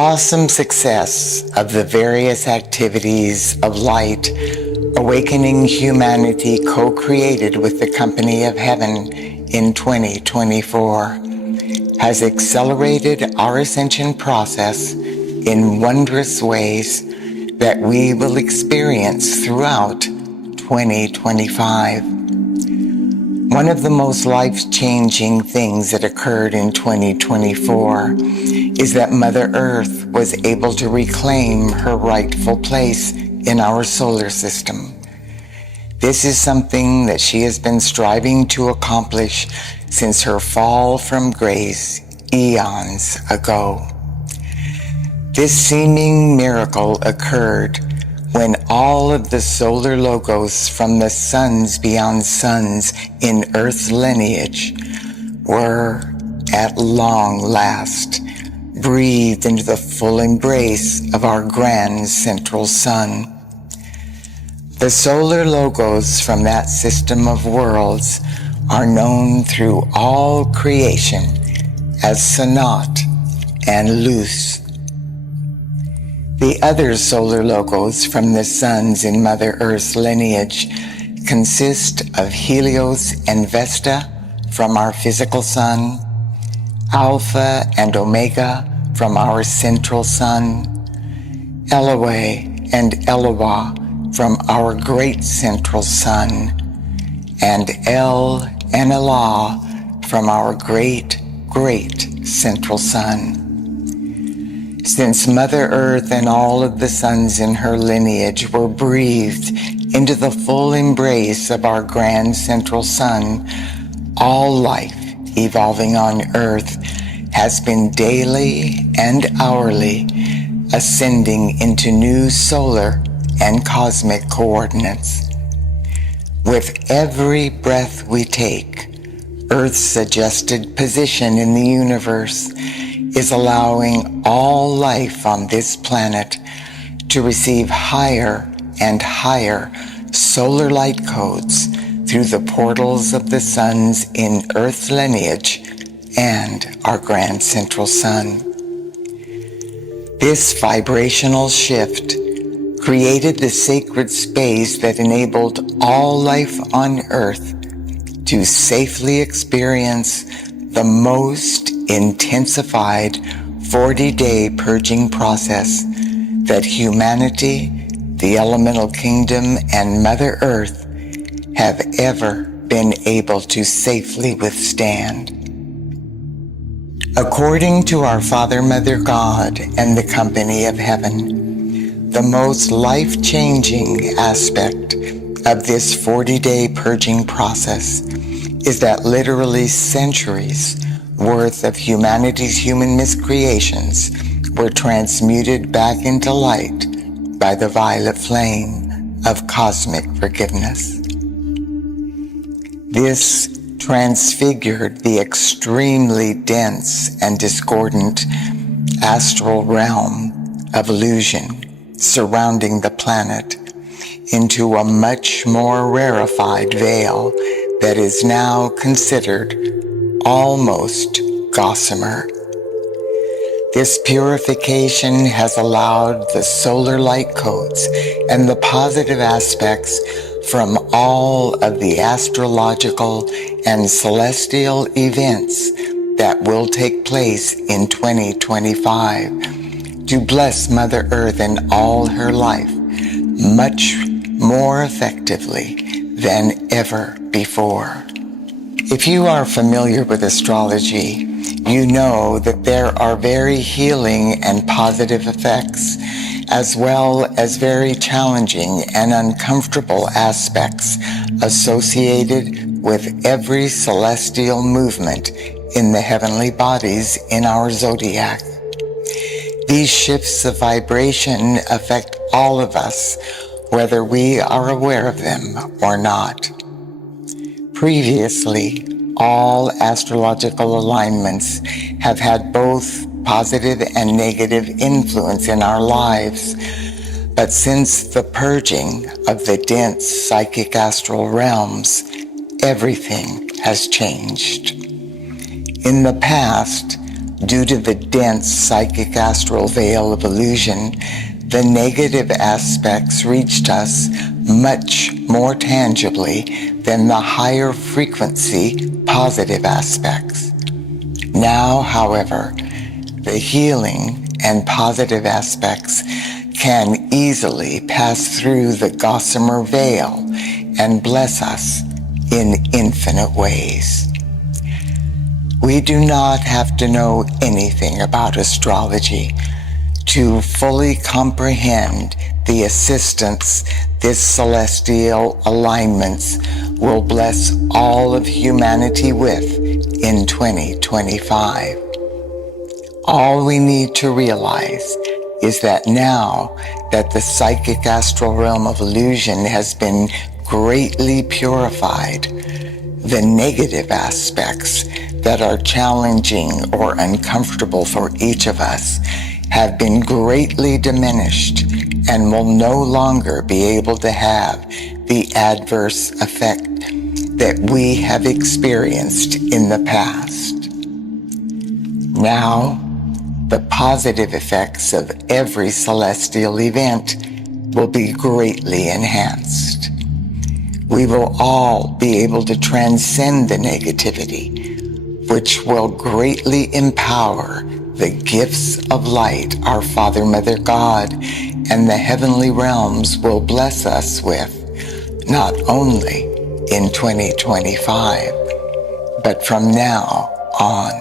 awesome success of the various activities of light, awakening humanity co-created with the company of heaven in 2024 has accelerated our ascension process in wondrous ways that we will experience throughout 2025. One of the most life-changing things that occurred in 2024 is that Mother Earth was able to reclaim her rightful place in our solar system. This is something that she has been striving to accomplish since her fall from grace eons ago. This seeming miracle occurred when all of the solar logos from the suns beyond suns in Earth's lineage were, at long last, breathed into the full embrace of our grand central sun. The solar logos from that system of worlds are known through all creation as Sanat and Luz. The other solar logos from the suns in Mother Earth's lineage consist of Helios and Vesta from our physical sun, Alpha and Omega from our central sun, Eloi and Eloah from our great central sun, and El and Elah from our great central sun. Since Mother Earth and all of the suns in her lineage were breathed into the full embrace of our grand central sun, all life evolving on Earth has been daily and hourly ascending into new solar and cosmic coordinates. With every breath we take, Earth's adjusted position in the universe is allowing all life on this planet to receive higher and higher solar light codes through the portals of the suns in Earth's lineage and our grand central sun. This vibrational shift created the sacred space that enabled all life on Earth to safely experience the most intensified 40-day purging process that humanity, the elemental kingdom, and Mother Earth have ever been able to safely withstand. According to our Father, Mother, God, and the company of heaven, the most life-changing aspect of this 40-day purging process is that literally centuries worth of humanity's human miscreations were transmuted back into light by the violet flame of cosmic forgiveness. This transfigured the extremely dense and discordant astral realm of illusion surrounding the planet into a much more rarefied veil that is now considered almost gossamer. This purification has allowed the solar light codes and the positive aspects from all of the astrological and celestial events that will take place in 2025 to bless Mother Earth and all her life much more effectively than ever before. If you are familiar with astrology, you know that there are very healing and positive effects, as well as very challenging and uncomfortable aspects associated with every celestial movement in the heavenly bodies in our zodiac. These shifts of vibration affect all of us, whether we are aware of them or not. Previously, all astrological alignments have had both positive and negative influence in our lives, but since the purging of the dense psychic astral realms, everything has changed. In the past, Due to the dense psychic astral veil of illusion, the negative aspects reached us much more tangibly than the higher frequency positive aspects. Now, however, the healing and positive aspects can easily pass through the gossamer veil and bless us in infinite ways. We do not have to know anything about astrology to fully comprehend the assistance this celestial alignments will bless all of humanity with in 2025. All we need to realize is that now that the psychic astral realm of illusion has been greatly purified, the negative aspects that are challenging or uncomfortable for each of us have been greatly diminished and will no longer be able to have the adverse effect that we have experienced in the past. Now, the positive effects of every celestial event will be greatly enhanced. We will all be able to transcend the negativity, which will greatly empower the gifts of light our Father, Mother, God, and the heavenly realms will bless us with, not only in 2025, but from now on.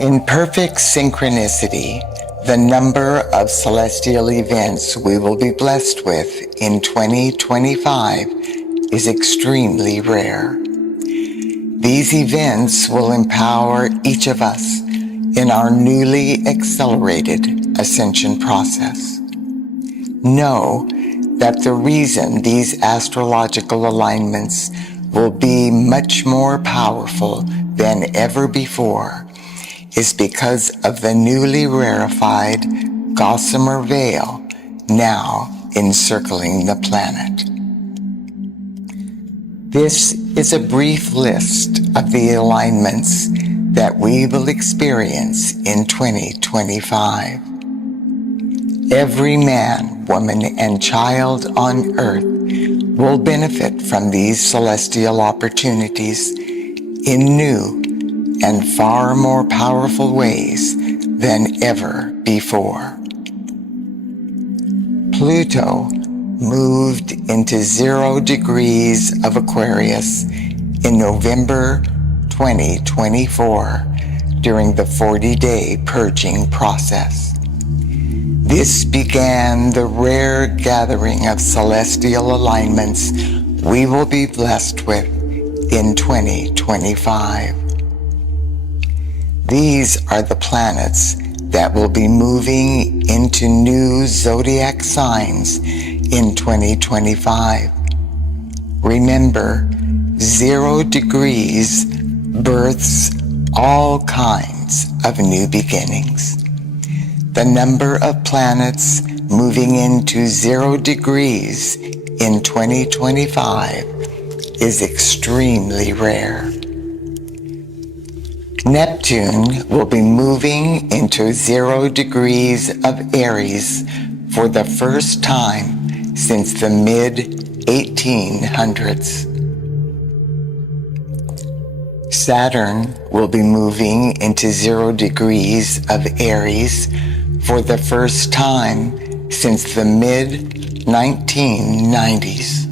In perfect synchronicity, the number of celestial events we will be blessed with in 2025 is extremely rare. These events will empower each of us in our newly accelerated ascension process. Know that the reason these astrological alignments will be much more powerful than ever before is because of the newly rarefied gossamer veil now encircling the planet. This is a brief list of the alignments that we will experience in 2025. Every man, woman, and child on earth will benefit from these celestial opportunities in new and far more powerful ways than ever before. Pluto moved into 0 degrees of Aquarius in November 2024 during the 40-day purging process. This began the rare gathering of celestial alignments we will be blessed with in 2025. These are the planets that will be moving into new zodiac signs in 2025. Remember, 0 degrees births all kinds of new beginnings. The number of planets moving into 0 degrees in 2025 is extremely rare. Neptune will be moving into 0 degrees of Aries for the first time since the mid-1800s. Saturn will be moving into 0 degrees of Aries for the first time since the mid-1990s.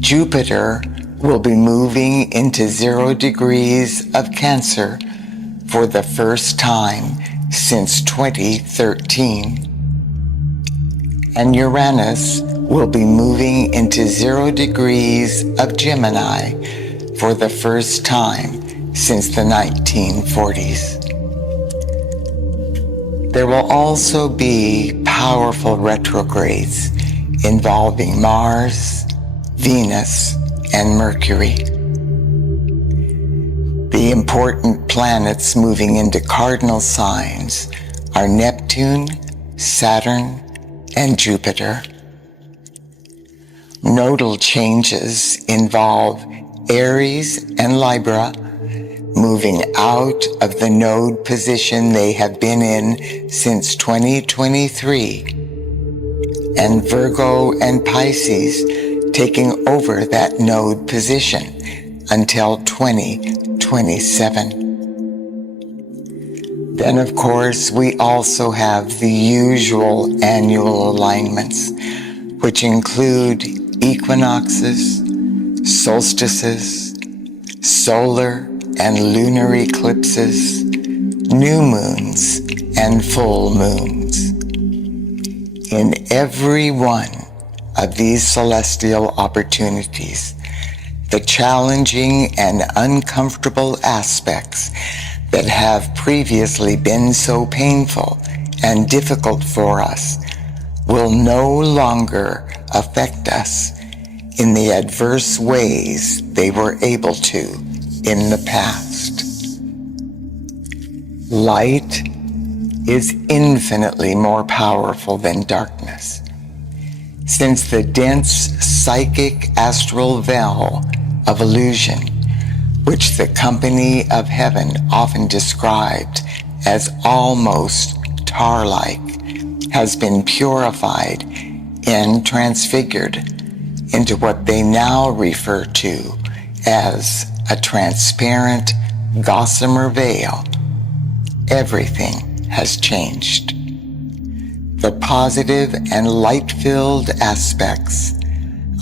Jupiter will be moving into 0 degrees of Cancer for the first time since 2013. And Uranus will be moving into 0 degrees of Gemini for the first time since the 1940s. There will also be powerful retrogrades involving Mars, Venus, and Mercury. The important planets moving into cardinal signs are Neptune, Saturn, and Jupiter. Nodal changes involve Aries and Libra, moving out of the node position they have been in since 2023, and Virgo and Pisces taking over that node position until 2027. Then, of course, we also have the usual annual alignments, which include equinoxes, solstices, solar and lunar eclipses, new moons, and full moons. In every one of these celestial opportunities, the challenging and uncomfortable aspects that have previously been so painful and difficult for us will no longer affect us in the adverse ways they were able to in the past. Light is infinitely more powerful than darkness, since the dense psychic astral veil of illusion, which the company of heaven often described as almost tar-like, has been purified and transfigured into what they now refer to as a transparent gossamer veil. Everything has changed. The positive and light-filled aspects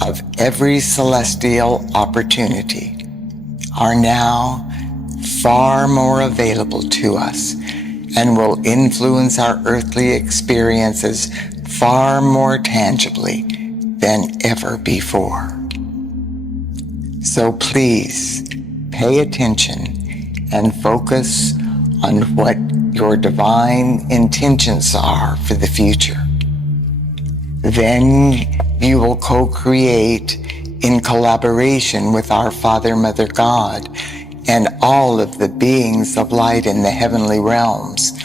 of every celestial opportunity are now far more available to us and will influence our earthly experiences far more tangibly than ever before. So please pay attention and focus on what your divine intentions are for the future. Then you will co-create in collaboration with our Father, Mother, God, and all of the beings of light in the heavenly realms,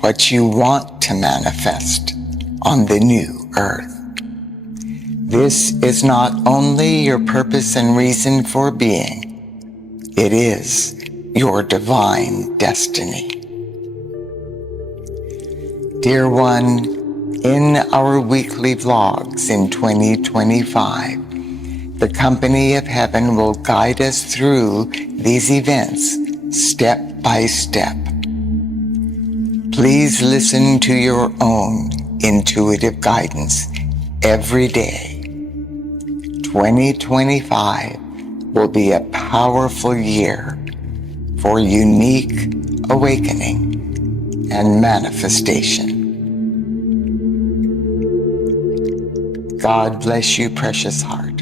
what you want to manifest on the new earth. This is not only your purpose and reason for being, it is your divine destiny. Dear one, in our weekly vlogs in 2025, the company of heaven will guide us through these events step by step. Please listen to your own intuitive guidance every day. 2025 will be a powerful year for unique awakening and manifestation. God bless you, precious heart.